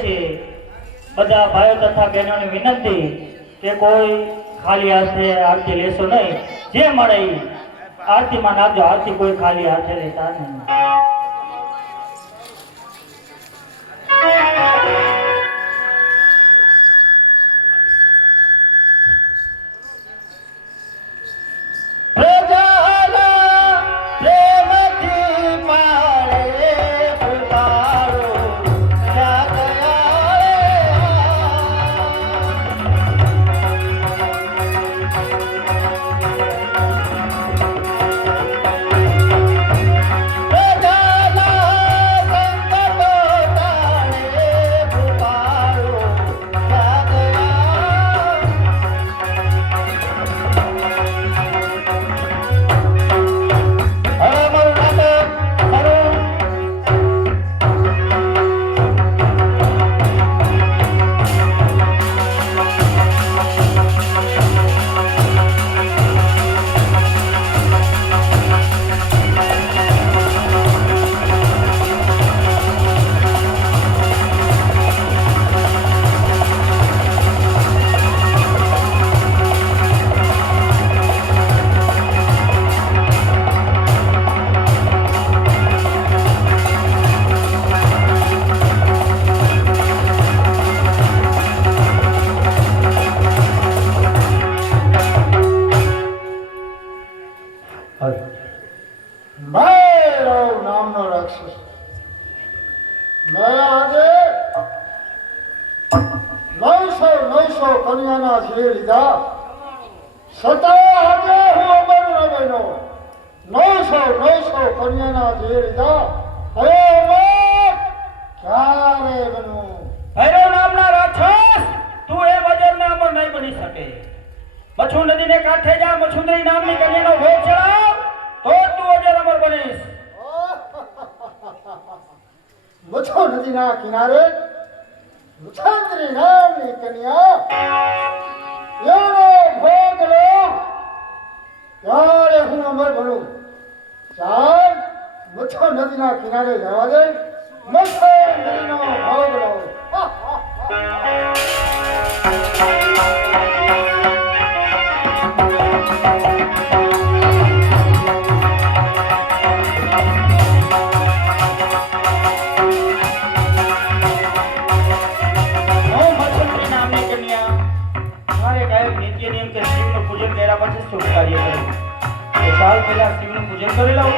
છે બધા ભાઈઓ તથા બહેનોને વિનંતી કે કોઈ ખાલી હાથે આરતી લેશો નહીં, જે મળે એ આરતીમાં નાખજો, આરતી કોઈ ખાલી હાથે લેતા નહીં. મચ્છુ નદીને કાંઠે જા, મચ્છુંદરી નામની કન્યાનો ભોગ ચડાવ, તો તું અજર અમર બનીશ. મચ્છુ નદીના કિનારે મચ્છુંદરી નામની કન્યા એનો ભોગ લો, ત્યારે હું અમર બનું. ચાલ મચ્છુ નદીના કિનારે જવા દે, મચ્છુંદરીનો ભોગ લો. ચાલ પેલા શિવનું પૂજન કરી લઉં.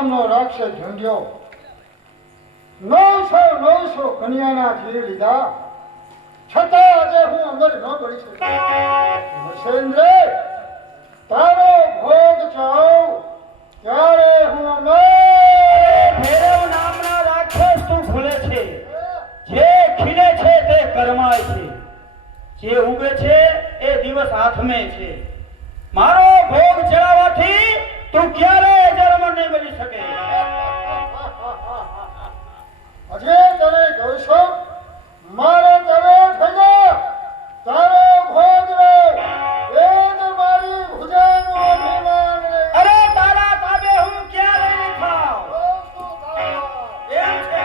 નામનો રાક્ષસ ઝંડ્યો 900 કન્યાના જીવ લીધા છતાં આજે હું અમર ન બની શક્યો મહેન્દ્ર તારો ભોગ ચાવ ત્યારે હું અમર ભૈરવ નામના રાક્ષસ તું ભૂલે છે જે ખીલે છે તે કરમાય છે જે ઉગે છે એ દિવસ હાથમે છે મારો ભોગ ચડાવવાથી તું ક્યારેય જન્મ નહીં બની શકે અજે તને કહું છું મારો તવે થઈ જા તારો ભોગ રે એ જ મારી ભુજાનું અભિમાન રે અરે તારા તાબે હું ક્યારેય નહીં થાવ એમ છે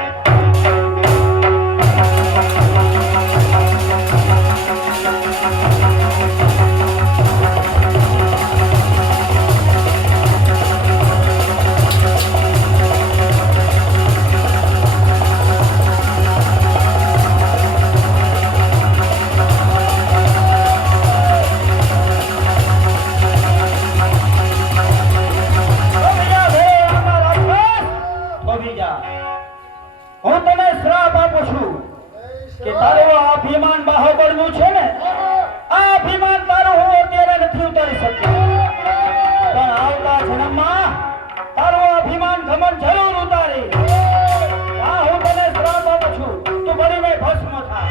હું તને શ્રાપ આપું છું કે તારું આ અભિમાન બાહોબળનું છે ને આ અભિમાન તારું હું અત્યારે નથી ઉતારી શકતો પણ આવતા જન્મમાં તારું આ અભિમાન ઘમંડ જરૂર ઉતારી આ હું તને શ્રાપ આપું છું તું બળીને ભસ્મ થા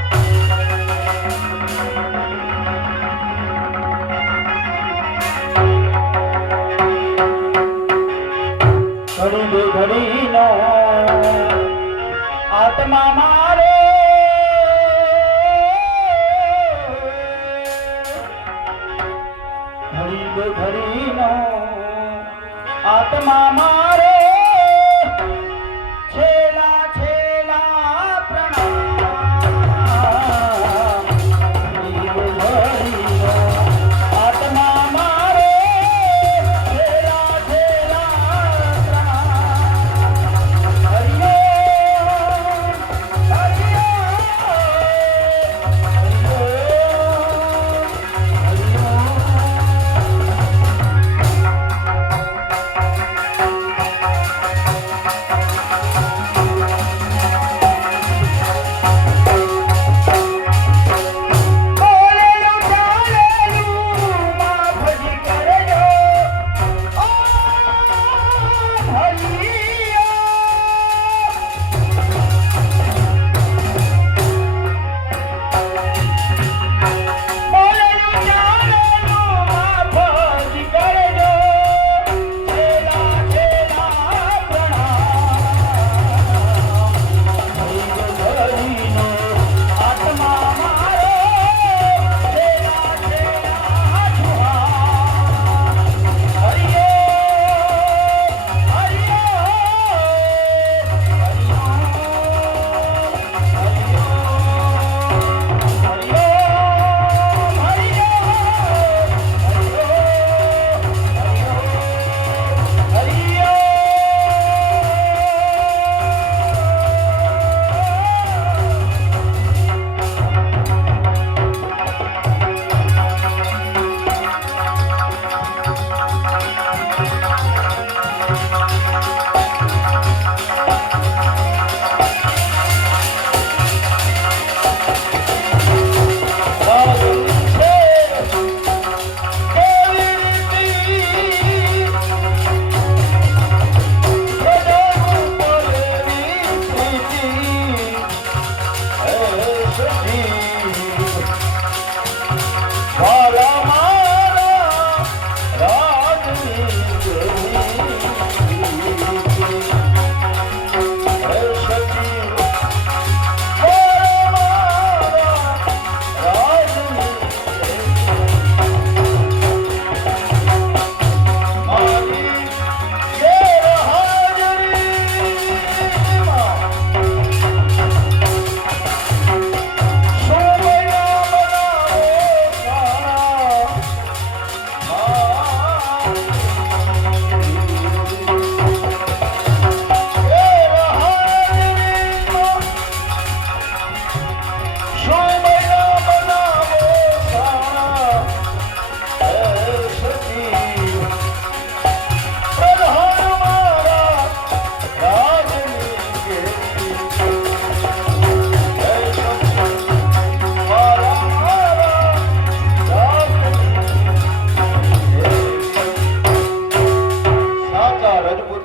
ઘડી બે ઘડીનો આત્મા મારે ઘડી બે ઘડીનો આત્મા મારે છેલા છેલા પ્રણામ ઘડી બે ઘડીનો આત્મા મારે છેલા છેલા પ્રણામ હરિયો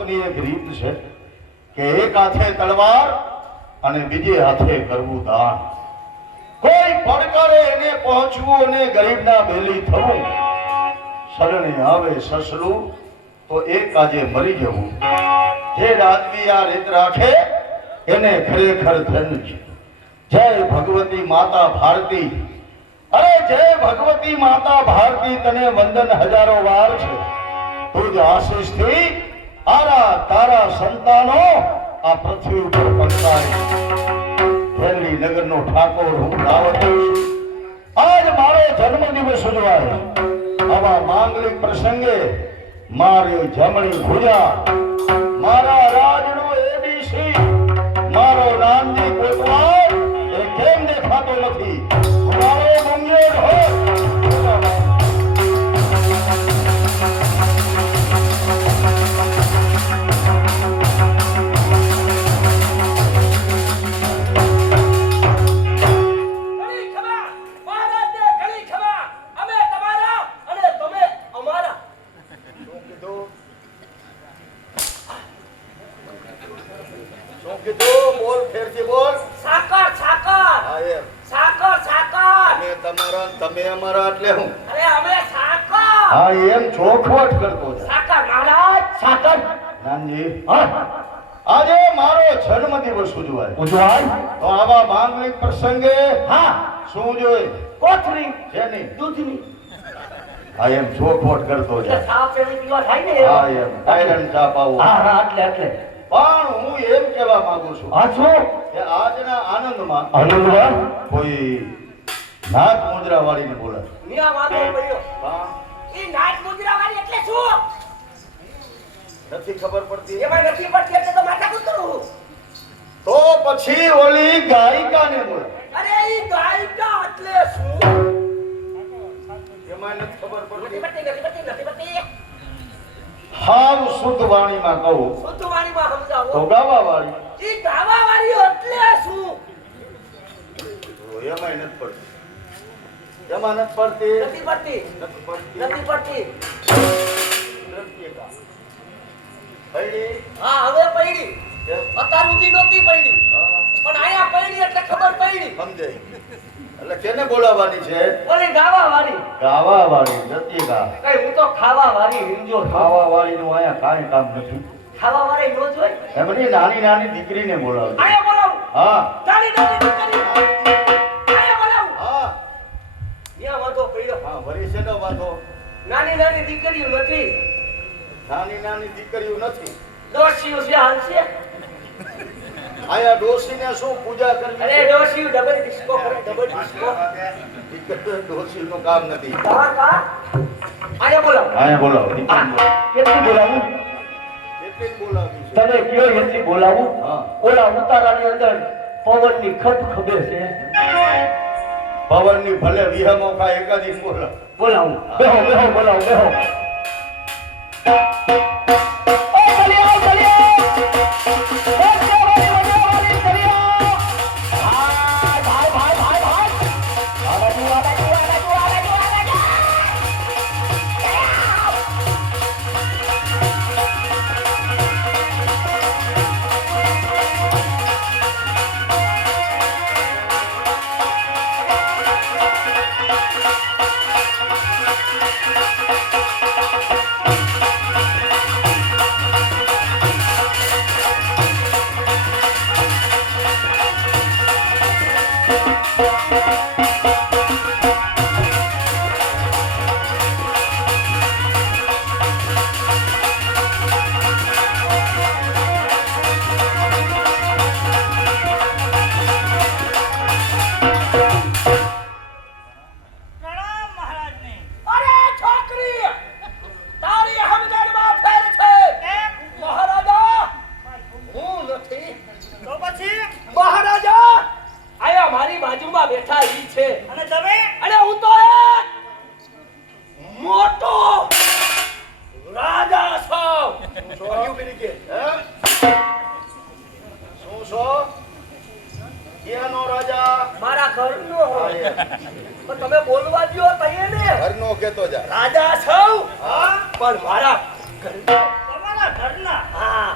વાતની એક રીત છે કે એક હાથે તલવાર અને બીજે હાથે કરવું દાન. કોઈ પડકારે એને પહોંચવું અને ગરીબના બેલી થવું. શરણે આવે સસલું તો એક કાજે મરી જવું. જે રાજવી આ રીત રાખે એને ખરેખર ધન છે. જય ભગવતી માતા ભારતી. અરે જય ભગવતી માતા ભારતી, તને વંદન હજારો વાર છે. તુજ આશીષથી આરા તારા સંતાનો આ પૃથ્વી ઉપર પંચાય. દિલ્હી નગરનો ઠાકોર હું રાવત છું. આજ મારો જન્મદિવસ ઉજવાય. આવા માંગલિક પ્રસંગે મારી જમણી ભુજા, મારા રાજનો એબીસી, મારો નામની કોટવાલ એ કેમ દેખાતો નથી? મારો મંગળ હો. બોલ ફેરથી બોલ. સાકર સાકર હા એમ. સાકર સાકર અમે તમારા ને તમે અમારા એટલે હું? અરે અમે સાકર હા એમ ચોખવટ કરતો છે. સાકર મહારાજ સાકર નાનજી, હા આજે મારો જન્મદિવસ ઉજવાય. ઉજવાય. તો આવા માંગલિક પ્રસંગે હા શું જોઈએ? કોથળી જેની દૂધની હા એમ ચોખવટ કરતો છે. એટલે સાપ એવી પીવા થાય ને હા એમ કાયરન ચા પાવું. હા હા એટલે પણ હું એમ કહેવા માંગુ છું હા શું કે આજના આનંદમાં આનંદમાં કોઈ નાચ મુદ્રા વાળીને બોલાવે. મિયા વાંધો પડ્યો હા, ઈ નાચ મુદ્રાવાળી એટલે શું નથી ખબર પડતી. એમાં નથી પડતી એટલે તો માથા કૂતરું. તો પછી ઓલી ગાયિકાને બોલાવે. અરે ઈ ગાયિકા એટલે શું એમાં નથી ખબર નથી પડતી. પડતી નથી પડતી હાવ શુદ્ધ વાણીમાં કહું શુદ્ધ વાણીમાં તો સમજાવો ગાવા વાળી. ઈ ગાવાવાળી એટલે શું એમાં નથી પડતી. એમાં નથી પડતી. નથી પડતી નથી પડતી. નથી પડતી નૃત્યકા. પૈડી. હા હવે પડી કેમ? અત્યાર સુધી નહોતી પડી હા, પણ આયા પડી એટલે ખબર પડી સમજાય. એટલે કેને બોલાવવાની છે? ઓલી ગાવાવાળી ગાવા વાળી નૃત્યકા. કઈ હું તો ખાવાવાળી હિંજો ખાવા વાળીનું અહીંયા કાંઈ કામ નથી. ખાવાવાળી નો જોઈ એમની નાની નાની દીકરીને બોલાવે. આયા બોલાવું હા નાની નાની દીકરી આયા બોલાવું હા ન્યા વાંધો પડ્યો હા, વળી શેનો વાંધો? નાની નાની દીકરીઓ નથી નાની નાની દીકરીઓ નથી. ડોશીઓ છે હાલશે આયા ડોશીને શું પૂજા કરવી? અરે ડોશીઓ ડબલ ડિસ્કો કરે ડબલ ડિસ્કો ડોશીનું કામ નથી. કા કા આયા બોલાવું આયા બોલાવો. દીકરીને બોલાવો. કેટલી બોલાવું કેટલી બોલાવી છે? તમે કયો એટલી બોલાવું. હા. ઓલા ઉતારાની અંદર પવનની ખપ ખબે છે. પવનની ભલે વિહમો કા એકાદી બોલાવ. બોલાવું બેહો બેહો બોલાવો બેહો. ઓ બલિયો બલિયો ઓ વાલી બલિયો ભાઈ ભાઈ ભાઈ ભાઈ આવાજુ આવાજુ આવાજુ આવાજુ આવાજુ. અરે છોકરી તારી હમદર્દમાં ફેર છે મહારાજા હું નથી તો પછી મહારાજા આયા મારી બાજુમાં બેઠા ઈ છે અને તમે અને હું તો એક મોટો રાજા છું શું છો? ક્યાંનો રાજા? મારા ઘરનો હા, એ. પણ તમે બોલવા દ્યો તઈએ ને ઘરનો કેતો જા. રાજા છું હા? પણ મારા ઘરના તમારા ઘરના હા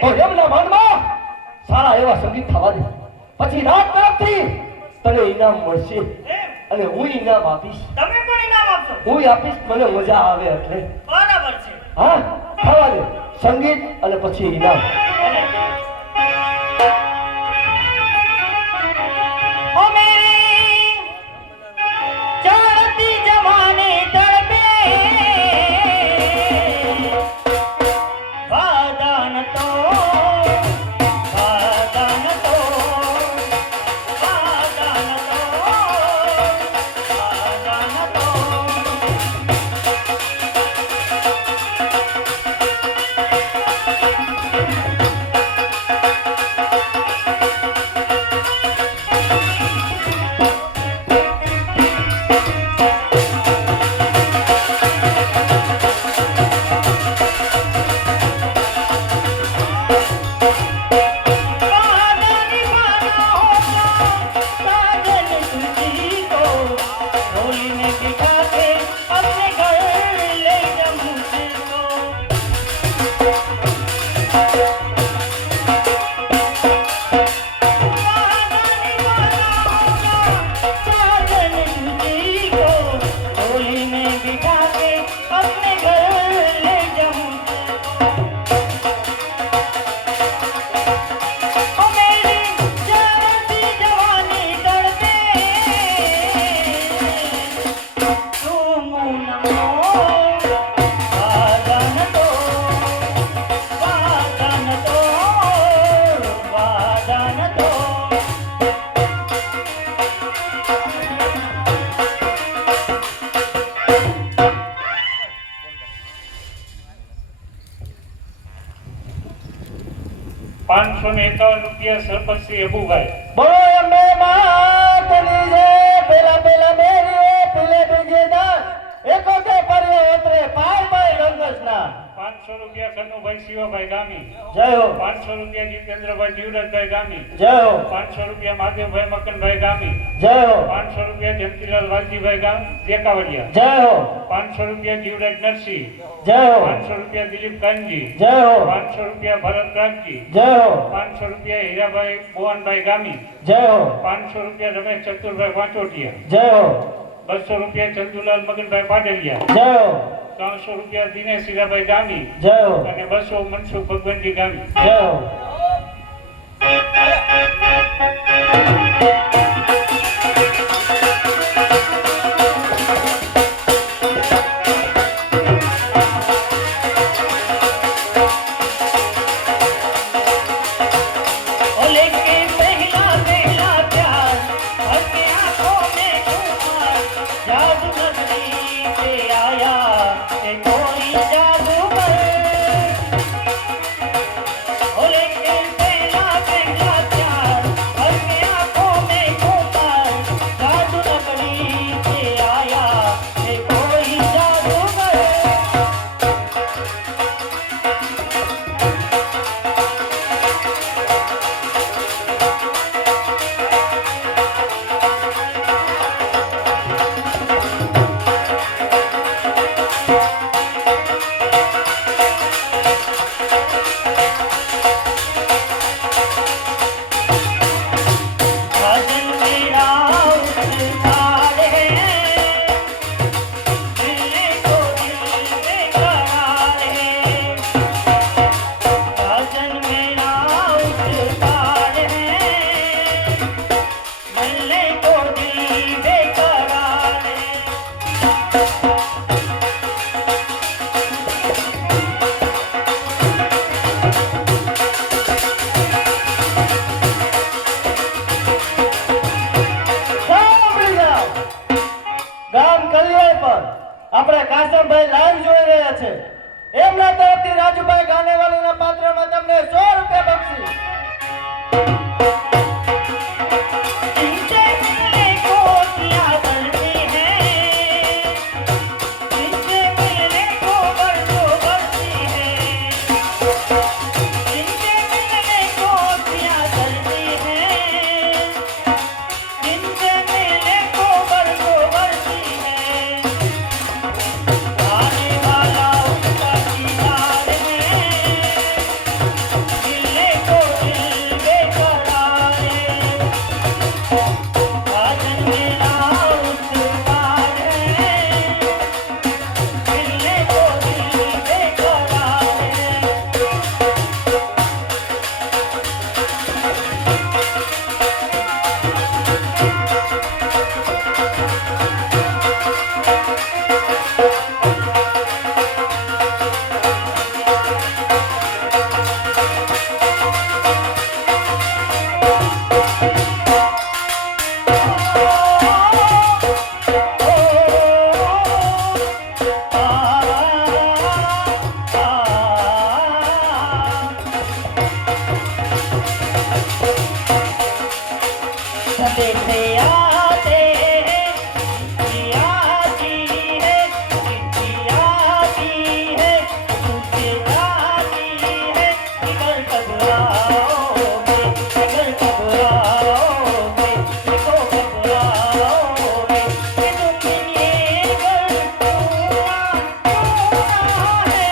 તો એમના મનમાં સારા એવા સંગીત થવા દે, પછી રાત તરફથી તને ઇનામ મળશે એમ? અને હું ઇનામ આપીશ. તમે પણ ઇનામ આપશો? હું આપીશ, મને મજા આવે એટલે. બરાબર છે. હા, થવા દે સંગીત અને પછી ઇનામ. ઓ મેરી ચढ़ती जवानी तड़पे वादा न तो वादा न तो वादा न तो वादा न तो રૂપિયા સરપંચ શ્રી અબુભાઈ. બોલો અંબે માતની જય. પેલા પેલા મેરીઓ પીલે બીજે દાન એકો કે પર્યો ઉતરે પાય પાય લંગસના. 500 રૂપિયા કનુભાઈ શિવાભાઈ ગામી. જય હો. 500 રૂપિયા જીતેન્દ્રભાઈ જીવરાજભાઈ ગામી. જય હો. 500 રૂપિયા મહાદેવભાઈ મકનભાઈ ગામી. જય હો. 500 રૂપિયા જયંતિલાલ વાલજીભાઈ ગામ દેકાવડિયા. જય હો. 500 રૂપિયા જીવરાજ નરસિંહ. જય હો. 500 રૂપિયા દિલીપ કાનજી. જય હો. 500 રૂપિયા ભરત રાગજી. જય હો. 500 રૂપિયા હીરાભાઈ મોહનભાઈ ગામી. જય હો. 500 રૂપિયા રમેશ ચતુરભાઈ વાંચોટિયા. જય હો. 200 રૂપિયા ચંદુલાલ મગનભાઈ પાડલિયા. જય હો. 300 રૂપિયા દિનેશ હીરાભાઈ ગામી. જય હો. અને 200 મનસુખ ભગવાનજી ગામી. જય હો. આપણે કાસમભાઈ લાઈવ જોઈ રહ્યા છે. એમના તરફથી રાજુભાઈ ગાનેવાલીના પાત્રમાં તમને 100 રૂપિયા બક્ષિસ. Yeah. कैसे आते हैं चिट्ठी आती है चिट्ठी आती है तुझसे आती है इधर कब आओगे इधर कब आओगे देखो कब आओगे कि तुम ये घर पूरा है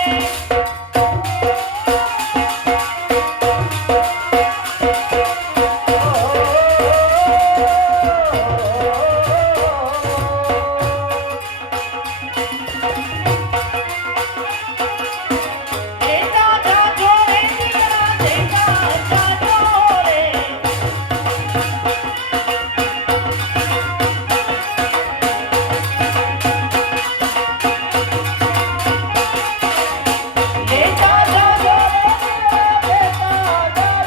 देखा जा जोरे निकला देखा जा जोरे देखा जा जोरे देखा जा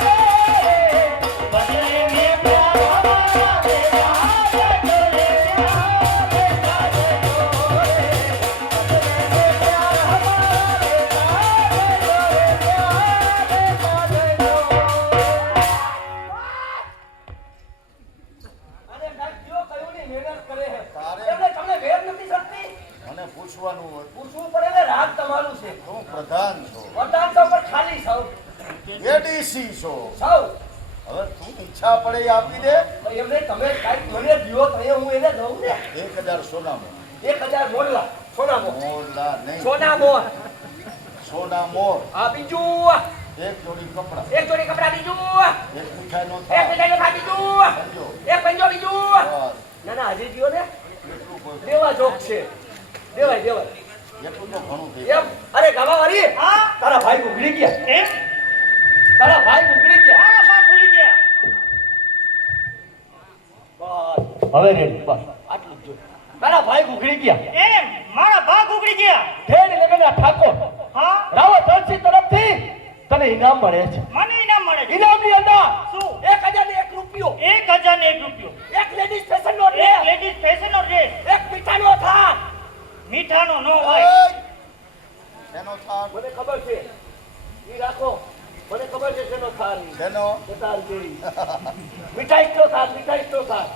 जोरे बदले में प्यार हमारा देखा जा जोरे प्यार देखा जा जोरे बदले में प्यार हमारा देखा जा जोरे प्यार देखा जा जोरे અરે સાહેબ જો કયું ની મહેનત કરે છે તારે- એમને તમને વેર નથી શકતી મને પૂછવાનું હોય પૂછવું પડે ને રાગ તમારું છે હું પ્રધાન છો વરદાન તો પર ખાલી સૌ એડીસી છો સૌ હવે તું ઈચ્છા પડે એ આપી દે પણ એમને તમે કાંઈક મને દિયો તો અહીંયા હું એને દઉં ને 1000 સોનામાં 1000 મોરલા સોનામો મોરલા નહીં સોનામો સોના મોર આ બીજું એક જોડી કપડા એક જોડી કપડા બીજું એક મીઠાઈનો એક થાળ મીઠાઈનો થાળ બીજું સમજો એક પંજો બીજું બસ ના ના હજી દિયો ને એટલું કોઈ દેવા જોગ છે દેવાય દેવાય એટલું તો ઘણું થઈ એમ અરે ગાવાવાળી હા તારા ભાઈ ઉઘડી ગયા એમ તારા ભાઈ ઉઘડી ગયા મારા બા ખુલી ગયા બસ હવે રેડી બસ આટલું જ જોયું. તારા ભાઈ ઉઘડી ગયા એમ મારા બા ઉગડી ગયા ઠેડ લગનના ઠાકોર હા રાવત તલસી તરફથી તને ઇનામ મળે છે મને ઇનામ મળે છે ઇનામની અંદર શું 1001 રૂપિયો 1001 રૂપિયો એક લેડીઝ ફેશન નો એક ડ્રેસ લેડીઝ ફેશન નો ડ્રેસ એક મીઠાનો થાળ મીઠાનો નો હોય એનો થાળ મને ખબર છે ઈ રાખો મને ખબર છે શેનો થાળ એનો તાર જેવી મીઠાઈ તો થાળ મીઠાઈ તો થાળ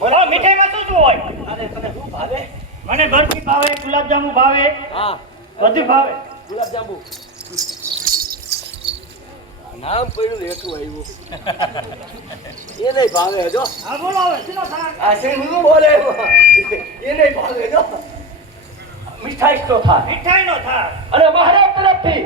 બોલો મીઠાઈમાં શું શું હોય અરે તને શું ભાવે મને બરફી ભાવે ગુલાબજાંબુ ભાવે હા બધું ભાવે ગુલાબ જાંબુ નામ પડ્યું ને એટલું આવ્યું એ નહીં ભાવે જો હા બોલો હવે શીનો થાળ આ શું બોલે એ નહીં ભાવે જો મીઠાઈ તો થાય મીઠાઈનો થાળ અને મહારાજ તરફથી